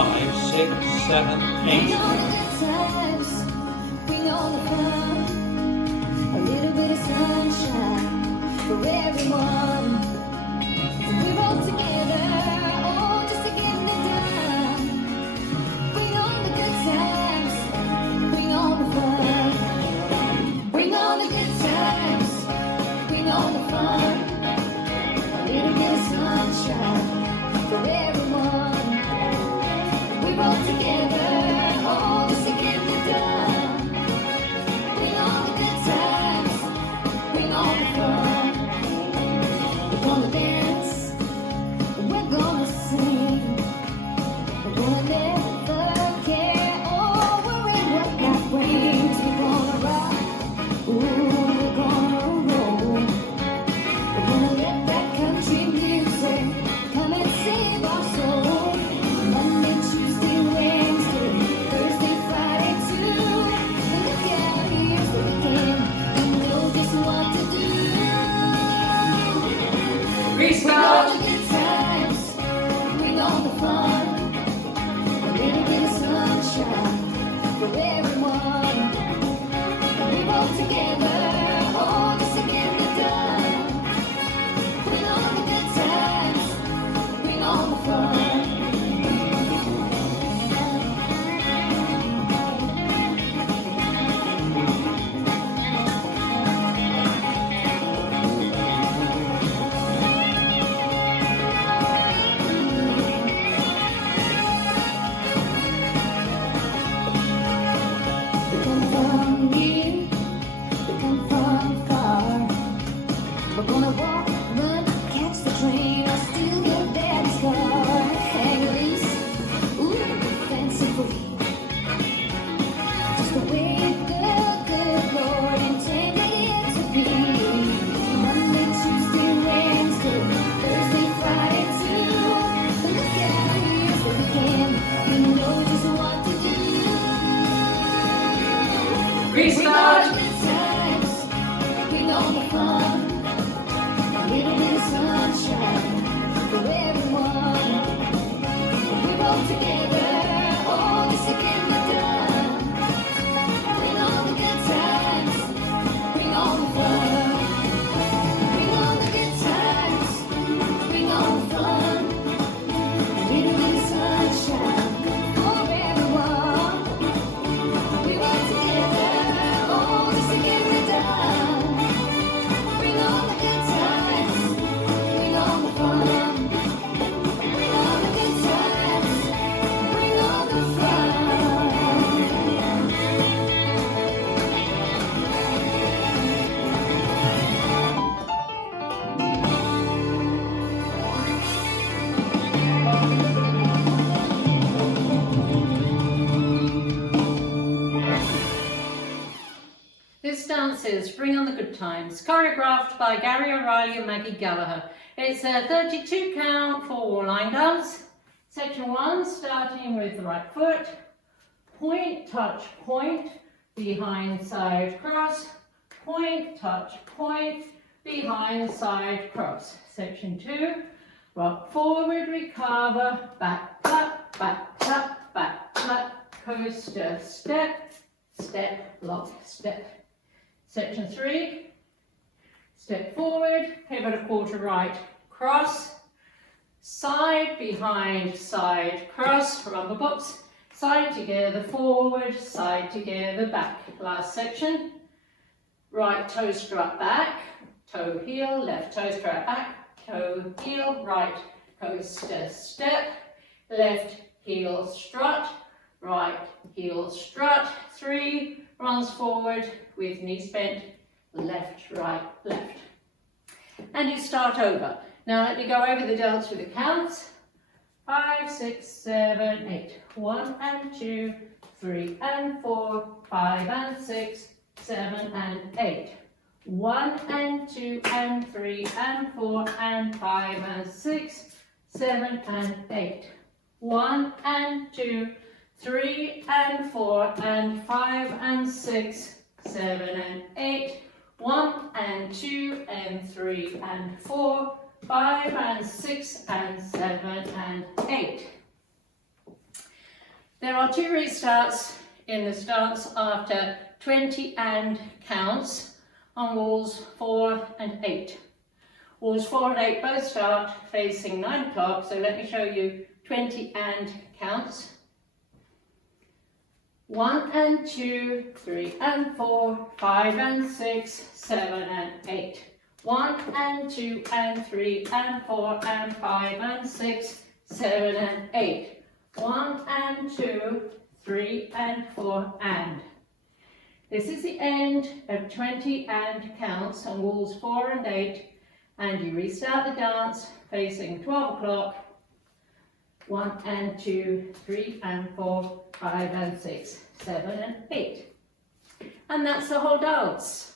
5, 6, 7, 8. Bring on the fun, a little bit of sunshine for everyone. We're all together, oh, just to get it done. Bring on the good times, bring on the fun. Bring on the good times, bring on the fun. A little bit of sunshine for everyone. We're all together, oh, just to get it done. Bring on the good times, bring on the fun. We're gonna dance, we're gonna sing, we're gonna never care, oh, we're in what that brings. We're gonna rock, ooh, we're gonna roll. We're gonna let that country music come and save our soul. Monday, Tuesday, Wednesday, Thursday, Friday too. Look out, here's the weekend, we know just what to do. Bring on the good times, bring on the fun. A little bit of sunshine for everyone. We're all together, oh, just to get it done. Bring on the good times, bring on the fun. We come from near, we come from far. We're gonna walk, run, catch the train, or steal your daddy's car. Hang a lease, ooh, fancy free. Just the way the good Lord intended it to be. Monday, Tuesday, Wednesday, Thursday, Friday too. Look out, here's the weekend, we know just what to do. Bring on the good times, bring on the fun. A little bit of sunshine for everyone. We're all together, oh, just to get it done. Bring on the good times, bring on the fun. Bring on the good times, bring on the fun. A little bit of sunshine for everyone. We're all together, oh, just to get it done. Bring on the good times, bring on the fun. Bring on the good times, bring on the fun. This dance is Bring on the Good Times, choreographed by Gary O'Reilly and Maggie Gallagher. It's a 32 count 4 line dance. Section 1, starting with the right foot, point, touch, point, behind, side, cross, point, touch, point, behind, side, cross. Section 2, rock forward, recover, back, tap, coaster, step, step, lock, step. Section 3, step forward, pivot a quarter right, cross, side, behind, side, cross, rubber box, side together, forward, side together, back. Last section, right toe strut back, toe heel, left toe strut back, toe heel, right coaster step, left heel strut, right heel strut, 3, runs forward with knees bent, left, right, left. And you start over. Now let me go over the dance with the counts. 5, 6, 7, 8. 1 and 2, 3 and 4, 5 and 6, 7 and 8. 1 and 2 and 3 and 4 and 5 and 6, 7 and 8. 1 and 2, 3 and 4 and 5 and 6, 7 and 8. 1 and 2 and 3 and 4, 5 and 6 and 7 and 8. There are 2 restarts in this dance after 20 and counts on walls 4 and 8. Walls 4 and 8 both start facing 9 o'clock, so let me show you 20 and counts. 1 and 2, 3 and 4, 5 and 6, 7 and 8. 1 and 2 and 3 and 4 and 5 and 6, 7 and 8. 1 and 2, 3 and 4 and. This is the end of 20 and counts on walls 4 and 8, and you restart the dance facing 12 o'clock. 1 and 2, 3 and 4, 5 and 6, 7 and 8. And that's the whole dance.